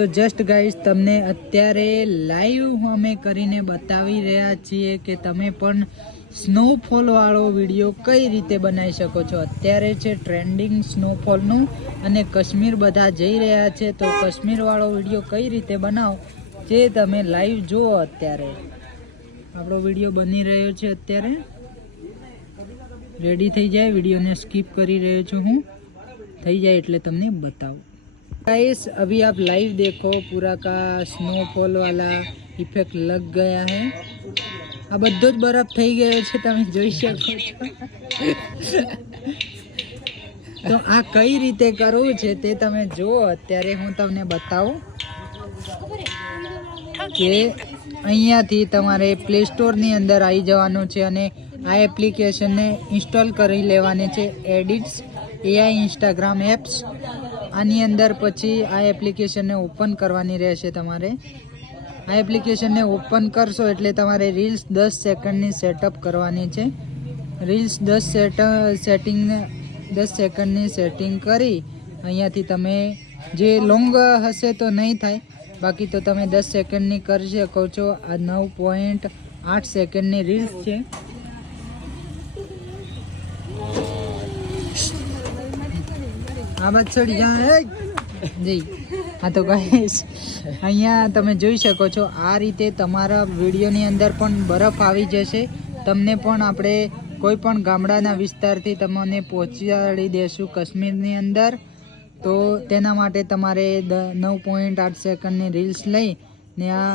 તો just guys તમને અત્યારે લાઈવ અમે કરીને બતાવી રહ્યા છીએ કે તમે પણ સ્નોફોલવાળો વીડિયો કઈ રીતે બનાવી શકો છો. અત્યારે છે ટ્રેન્ડિંગ સ્નોફોલનું અને કાશ્મીર બધા જઈ રહ્યા છે, તો કશ્મીરવાળો વીડિયો કઈ રીતે બનાવો જે તમે લાઈવ જુઓ અત્યારે. આપણો વીડિયો બની રહ્યો છે અત્યારે. રેડી થઈ જાય વિડીયોને સ્કીપ કરી રહ્યો છું હું. થઈ જાય એટલે તમને બતાવું. गाइस अभी आप लाइव देखो पूरा का स्नोफॉल वाला इफेक्ट लग गया है આ બધો જ બરફ થઈ ગયો છે તમે જોઈ શકો છો તો આ કઈ રીતે કરવું છે તે તમે જુઓ અત્યારે હું તમને બતાવું કે અહીંયાથી તમારે પ્લે સ્ટોરની અંદર આવી જવાનું છે અને આ એપ્લિકેશનને ઇન્સ્ટોલ કરી લેવાની છે એડિટ્સ એઆઈ ઇન્સ્ટાગ્રામ એપ્સ આની અંદર પછી આ એપ્લિકેશનને ઓપન કરવાની રહેશે તમારે. આ એપ્લિકેશનને ઓપન કરશો એટલે તમારે રીલ્સ દસ સેકન્ડની સેટઅપ કરવાની છે. રીલ્સ દસ સેટ સેટિંગને દસ સેકન્ડની સેટિંગ કરી અહીંયાથી તમે જે લોંગ હશે તો નહીં થાય. બાકી તો તમે દસ સેકન્ડની કરી શકો છો. આ નવ પોઈન્ટ આઠ સેકન્ડની રીલ્સ છે. આ બાદ છોડી જા. જી હા, તો કહીશ. અહીંયા તમે જોઈ શકો છો, આ રીતે તમારા વિડીયોની અંદર પણ બરફ આવી જશે. તમને પણ આપણે કોઈ પણ ગામડાના વિસ્તારથી તમને પહોંચાડી દેશું કાશ્મીરની અંદર. તો તેના માટે તમારે દ, નવ પોઈન્ટ આઠ સેકન્ડની રીલ્સ લઈ ને આ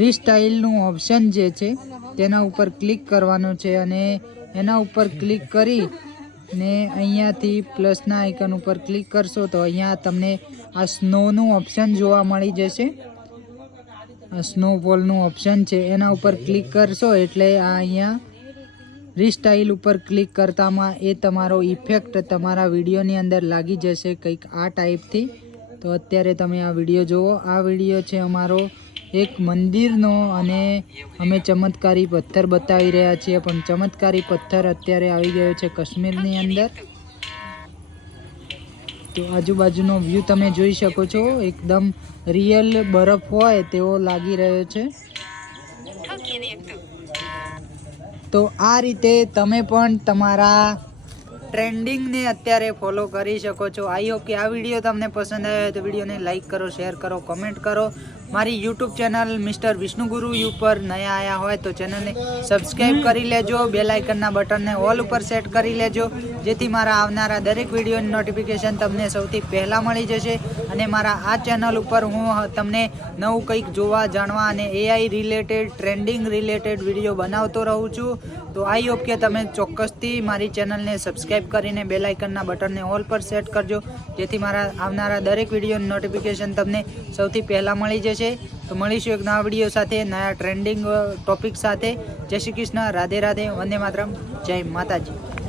રીસ્ટાઇલનું ઓપ્શન જે છે, તેના ઉપર ક્લિક કરવાનું છે અને એના ઉપર ક્લિક કરી ને અહીંયાથી પ્લસના આઇકન ઉપર ક્લિક કરશો તો અહીંયા તમને આ સ્નોનું ઓપ્શન જોવા મળી જશે. આ સ્નોફોલનું ઓપ્શન છે, એના ઉપર ક્લિક કરશો એટલે આ અહીંયા રીસ્ટાઇલ ઉપર ક્લિક કરતામાં એ તમારો ઇફેક્ટ તમારા વિડીયોની અંદર લાગી જશે કંઈક આ ટાઈપથી. તો અત્યારે તમે આ વીડિયો જુઓ, આ વીડિયો છે અમારો એક મંદિરનો અને અમે ચમત્કારી પથ્થર બતાવી રહ્યા છીએ, પણ ચમત્કારી પથ્થર અત્યારે આવી ગયો છે કાશ્મીરની અંદર. તો આજુબાજુનો વ્યૂ તમે જોઈ શકો છો, એકદમ રિયલ બરફ હોય તેવો લાગી રહ્યો છે. તો આ રીતે તમે પણ તમારા ટ્રેન્ડિંગને અત્યારે ફોલો કરી શકો છો. આઈ હોપ કે આ વીડિયો તમને પસંદ આવ્યો તો વિડીયોને લાઈક કરો શેર કરો કમેન્ટ કરો. મારી યુટ્યુબ ચેનલ મિસ્ટર વિષ્ણુગુરુ યુ પર નયા આવ્યા હોય તો ચેનલને સબસ્ક્રાઈબ કરી લેજો, બેલ આઇકનના બટનને ઓલ ઉપર સેટ કરી લેજો, જેથી મારા આવનારા દરેક વિડીયોની નોટિફિકેશન તમને સૌથી પહેલાં મળી જશે અને મારા આ ચેનલ ઉપર હું તમને નવું કંઈક જોવા, જાણવા અને A I related trending related video બનાવતો રહું છું. તો આઈ હોપ કે તમે ચોક્કસથી મારી ચેનલને સબસ્ક્રાઈબ કરીને બેલ આઇકનના બટનને ઓલ પર સેટ કરજો, જેથી મારા આવનારા દરેક વિડીયોની નોટિફિકેશન તમને સૌથી પહેલાં મળી જશે. તો મળીશું એક નવા વીડિયો સાથે, નયા ટ્રેન્ડિંગ ટોપિક સાથે. જય શ્રી કૃષ્ણ, રાધે રાધે, વંદે માતરમ. જય માતાજી.